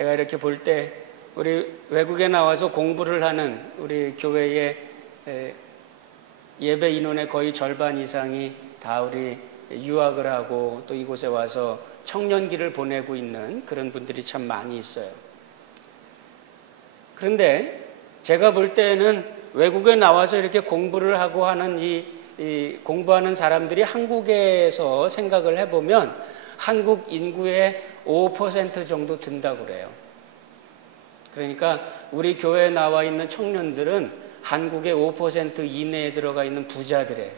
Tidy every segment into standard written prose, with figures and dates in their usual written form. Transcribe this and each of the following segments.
제가 이렇게 볼 때 우리 외국에 나와서 공부를 하는 우리 교회의 예배 인원의 거의 절반 이상이 다 우리 유학을 하고 또 이곳에 와서 청년기를 보내고 있는 그런 분들이 참 많이 있어요. 그런데 제가 볼 때는 외국에 나와서 이렇게 공부를 하고 하는 이 공부하는 사람들이 한국에서 생각을 해보면 한국 인구의 5% 정도 든다고 그래요. 그러니까 우리 교회에 나와 있는 청년들은 한국의 5% 이내에 들어가 있는 부자들이에요.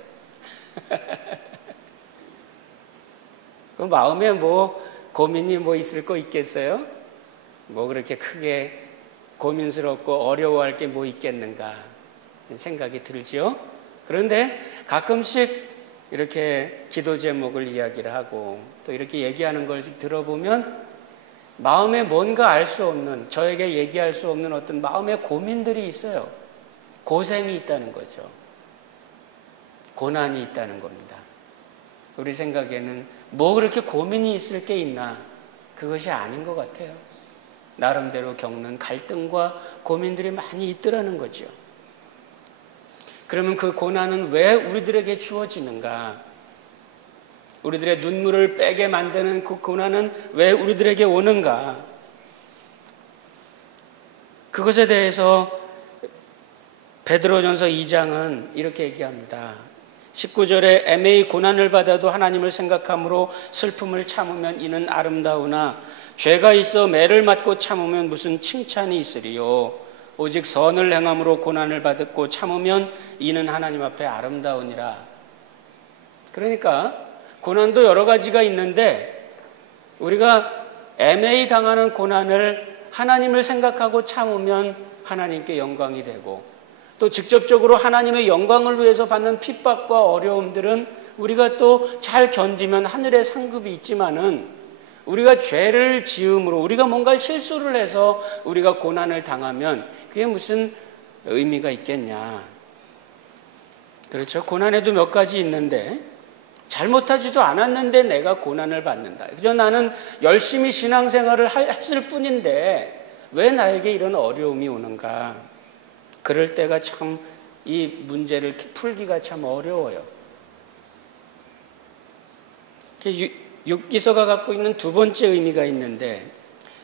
그 마음에 뭐 고민이 뭐 있을 거 있겠어요? 뭐 그렇게 크게 고민스럽고 어려워할 게 뭐 있겠는가 생각이 들지요. 그런데 가끔씩 이렇게 기도 제목을 이야기를 하고 또 이렇게 얘기하는 걸 들어보면 마음에 뭔가 알 수 없는, 저에게 얘기할 수 없는 어떤 마음의 고민들이 있어요. 고생이 있다는 거죠. 고난이 있다는 겁니다. 우리 생각에는 뭐 그렇게 고민이 있을 게 있나? 그것이 아닌 것 같아요. 나름대로 겪는 갈등과 고민들이 많이 있더라는 거죠. 그러면 그 고난은 왜 우리들에게 주어지는가? 우리들의 눈물을 빼게 만드는 그 고난은 왜 우리들에게 오는가? 그것에 대해서 베드로전서 2장은 이렇게 얘기합니다. 19절에 애매히 고난을 받아도 하나님을 생각함으로 슬픔을 참으면 이는 아름다우나 죄가 있어 매를 맞고 참으면 무슨 칭찬이 있으리요. 오직 선을 행함으로 고난을 받고 참으면 이는 하나님 앞에 아름다우니라. 그러니까 고난도 여러 가지가 있는데 우리가 애매히 당하는 고난을 하나님을 생각하고 참으면 하나님께 영광이 되고 또 직접적으로 하나님의 영광을 위해서 받는 핍박과 어려움들은 우리가 또 잘 견디면 하늘의 상급이 있지만은 우리가 죄를 지음으로 우리가 뭔가 실수를 해서 우리가 고난을 당하면 그게 무슨 의미가 있겠냐. 그렇죠. 고난에도 몇 가지 있는데 잘못하지도 않았는데 내가 고난을 받는다. 그저 나는 열심히 신앙생활을 했을 뿐인데 왜 나에게 이런 어려움이 오는가. 그럴 때가 참 이 문제를 풀기가 참 어려워요. 욥기서가 갖고 있는 두 번째 의미가 있는데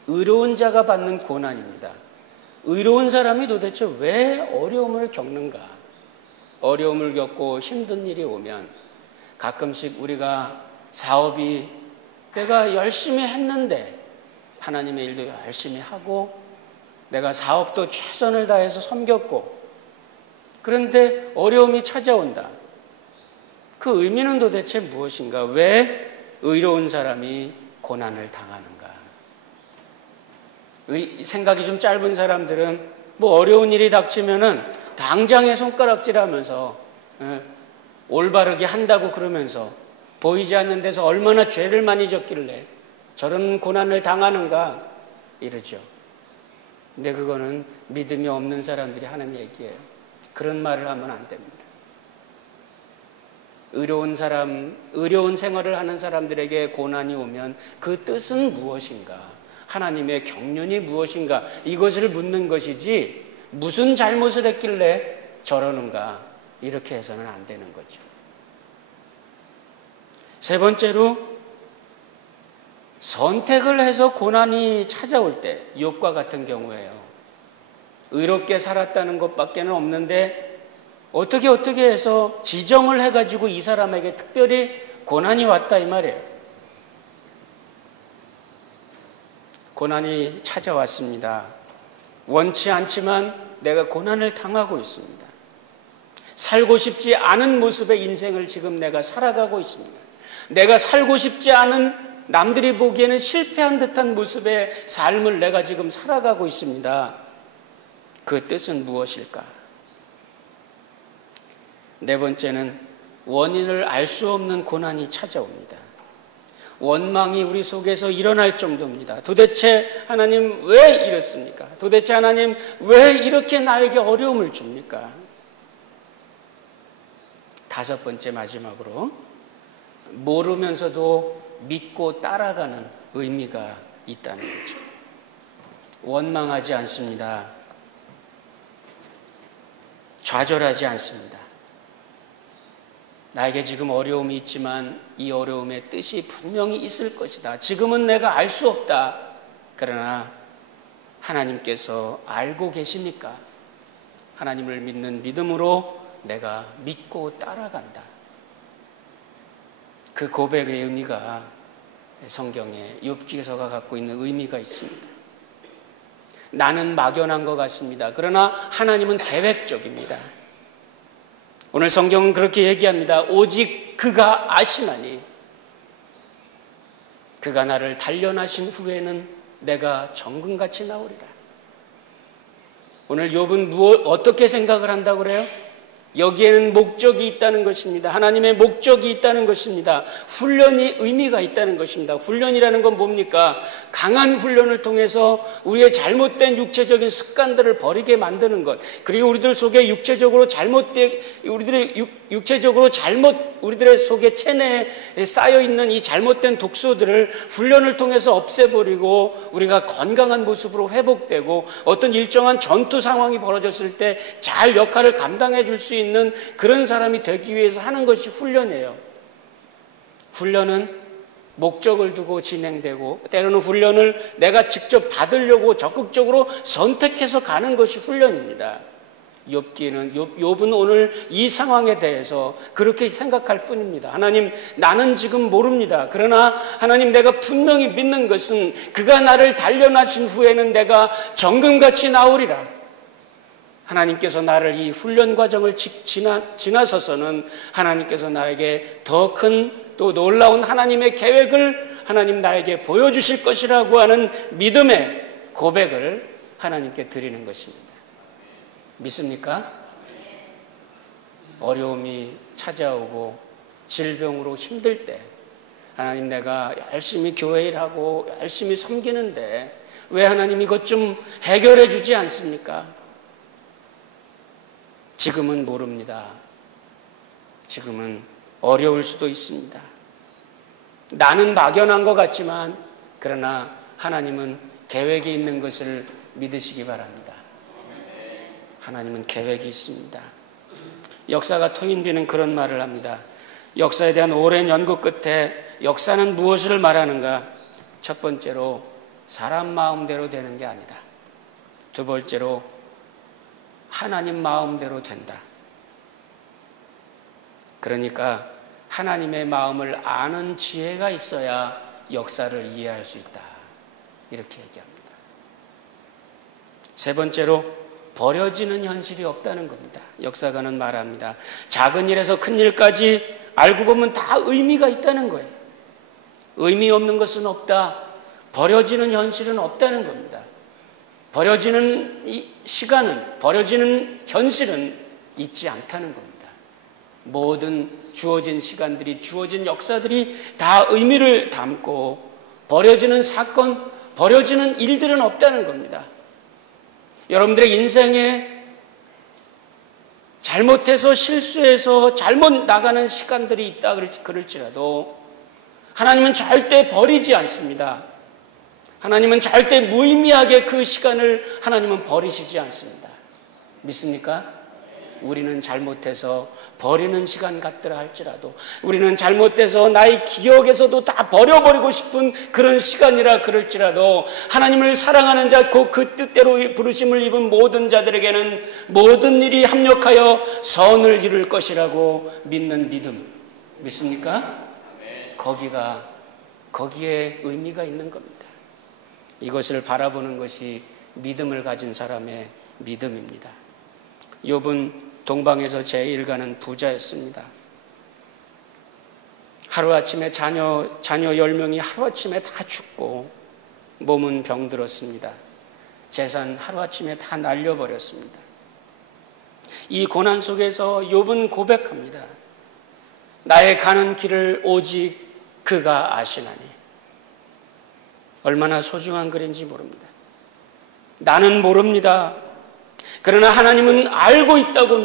의로운 자가 받는 고난입니다. 의로운 사람이 도대체 왜 어려움을 겪는가? 어려움을 겪고 힘든 일이 오면 가끔씩 우리가 사업이 내가 열심히 했는데 하나님의 일도 열심히 하고 내가 사업도 최선을 다해서 섬겼고 그런데 어려움이 찾아온다. 그 의미는 도대체 무엇인가? 왜 의로운 사람이 고난을 당하는가? 생각이 좀 짧은 사람들은 뭐 어려운 일이 닥치면은 당장에 손가락질하면서 올바르게 한다고 그러면서 보이지 않는 데서 얼마나 죄를 많이 졌길래 저런 고난을 당하는가 이러죠. 근데 그거는 믿음이 없는 사람들이 하는 얘기예요. 그런 말을 하면 안 됩니다. 의로운 생활을 하는 사람들에게 고난이 오면 그 뜻은 무엇인가? 하나님의 경륜이 무엇인가? 이것을 묻는 것이지 무슨 잘못을 했길래 저러는가? 이렇게 해서는 안 되는 거죠. 세 번째로 선택을 해서 고난이 찾아올 때 욥과 같은 경우에요. 의롭게 살았다는 것밖에는 없는데 어떻게 해서 지정을 해가지고 이 사람에게 특별히 고난이 왔다 이 말이에요. 고난이 찾아왔습니다. 원치 않지만 내가 고난을 당하고 있습니다. 살고 싶지 않은 모습의 인생을 지금 내가 살아가고 있습니다. 내가 살고 싶지 않은 남들이 보기에는 실패한 듯한 모습의 삶을 내가 지금 살아가고 있습니다. 그 뜻은 무엇일까? 네 번째는 원인을 알 수 없는 고난이 찾아옵니다. 원망이 우리 속에서 일어날 정도입니다. 도대체 하나님 왜 이렇습니까? 도대체 하나님 왜 이렇게 나에게 어려움을 줍니까? 다섯 번째 마지막으로 모르면서도 믿고 따라가는 의미가 있다는 거죠. 원망하지 않습니다. 좌절하지 않습니다. 나에게 지금 어려움이 있지만 이 어려움의 뜻이 분명히 있을 것이다. 지금은 내가 알 수 없다. 그러나 하나님께서 알고 계십니까? 하나님을 믿는 믿음으로 내가 믿고 따라간다. 그 고백의 의미가 성경에 욥기서가 갖고 있는 의미가 있습니다. 나는 막연한 것 같습니다. 그러나 하나님은 계획적입니다. 오늘 성경은 그렇게 얘기합니다. 오직 그가 아시나니 그가 나를 단련하신 후에는 내가 정금같이 나오리라. 오늘 욥은 어떻게 생각을 한다고 그래요? 여기에는 목적이 있다는 것입니다. 하나님의 목적이 있다는 것입니다. 훈련이 의미가 있다는 것입니다. 훈련이라는 건 뭡니까? 강한 훈련을 통해서 우리의 잘못된 육체적인 습관들을 버리게 만드는 것, 그리고 우리들 속에 우리들의 속에 체내에 쌓여 있는 이 잘못된 독소들을 훈련을 통해서 없애버리고 우리가 건강한 모습으로 회복되고 어떤 일정한 전투 상황이 벌어졌을 때 잘 역할을 감당해 줄 수 있는 그런 사람이 되기 위해서 하는 것이 훈련이에요. 훈련은 목적을 두고 진행되고 때로는 훈련을 내가 직접 받으려고 적극적으로 선택해서 가는 것이 훈련입니다. 욥은 오늘 이 상황에 대해서 그렇게 생각할 뿐입니다. 하나님, 나는 지금 모릅니다. 그러나 하나님, 내가 분명히 믿는 것은 그가 나를 단련하신 후에는 내가 정금같이 나오리라. 하나님께서 나를 이 훈련 과정을 지나서서는 하나님께서 나에게 더 큰 또 놀라운 하나님의 계획을 하나님 나에게 보여주실 것이라고 하는 믿음의 고백을 하나님께 드리는 것입니다. 믿습니까? 어려움이 찾아오고 질병으로 힘들 때 하나님, 내가 열심히 교회 일하고 열심히 섬기는데 왜 하나님 이것 좀 해결해 주지 않습니까? 지금은 모릅니다. 지금은 어려울 수도 있습니다. 나는 막연한 것 같지만 그러나 하나님은 계획이 있는 것을 믿으시기 바랍니다. 하나님은 계획이 있습니다. 역사가 토인비는 그런 말을 합니다. 역사에 대한 오랜 연구 끝에 역사는 무엇을 말하는가? 첫 번째로 사람 마음대로 되는 게 아니다. 두 번째로 하나님 마음대로 된다. 그러니까 하나님의 마음을 아는 지혜가 있어야 역사를 이해할 수 있다. 이렇게 얘기합니다. 세 번째로 버려지는 현실이 없다는 겁니다. 역사가는 말합니다. 작은 일에서 큰 일까지 알고 보면 다 의미가 있다는 거예요. 의미 없는 것은 없다. 버려지는 현실은 없다는 겁니다. 버려지는 이 시간은, 버려지는 현실은 있지 않다는 겁니다. 모든 주어진 시간들이, 주어진 역사들이 다 의미를 담고 버려지는 사건, 버려지는 일들은 없다는 겁니다. 여러분들의 인생에 잘못해서 실수해서 잘못 나가는 시간들이 있다 그럴지라도 하나님은 절대 버리지 않습니다. 하나님은 절대 무의미하게 그 시간을 하나님은 버리시지 않습니다. 믿습니까? 우리는 잘못해서 버리는 시간 같더라 할지라도, 우리는 잘못해서 나의 기억에서도 다 버려버리고 싶은 그런 시간이라 그럴지라도 하나님을 사랑하는 자, 그 뜻대로 부르심을 입은 모든 자들에게는 모든 일이 합력하여 선을 이룰 것이라고 믿는 믿음, 믿습니까? 거기에 의미가 있는 겁니다. 이것을 바라보는 것이 믿음을 가진 사람의 믿음입니다. 욥은 동방에서 제일 가는 부자였습니다. 하루아침에 자녀 10명이 하루아침에 다 죽고 몸은 병들었습니다. 재산 하루아침에 다 날려버렸습니다. 이 고난 속에서 욥은 고백합니다. 나의 가는 길을 오직 그가 아시나니. 얼마나 소중한 글인지 모릅니다. 나는 모릅니다. 그러나 하나님은 알고 있다고